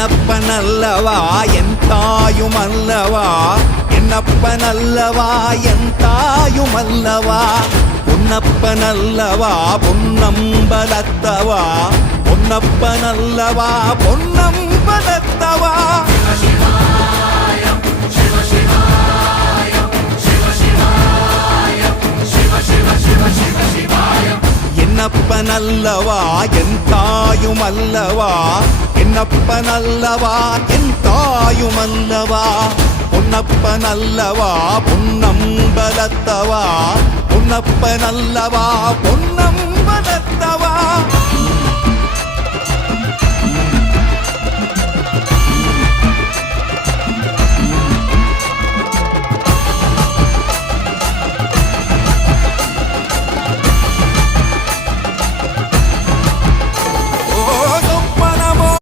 என்னப்பனல்லவா என் தாயுமல்லவா, என்னப்பனல்லவா என் தாயுமல்லவா, பொன்னப்பனல்லவா பொன்னம்பலத்தவா, பொன்னப்பனல்லவா பொன்னம்பலத்தவா. என்னப்பனல்லவா என் தாயுமல்லவா, என்னப்பனல்லவா என் தாயுமல்லவா, பொன்னப்பனல்லவா பொன்னம்பலத்தவா, பொன்னப்பனல்லவா பொன்னம்பலத்தவா.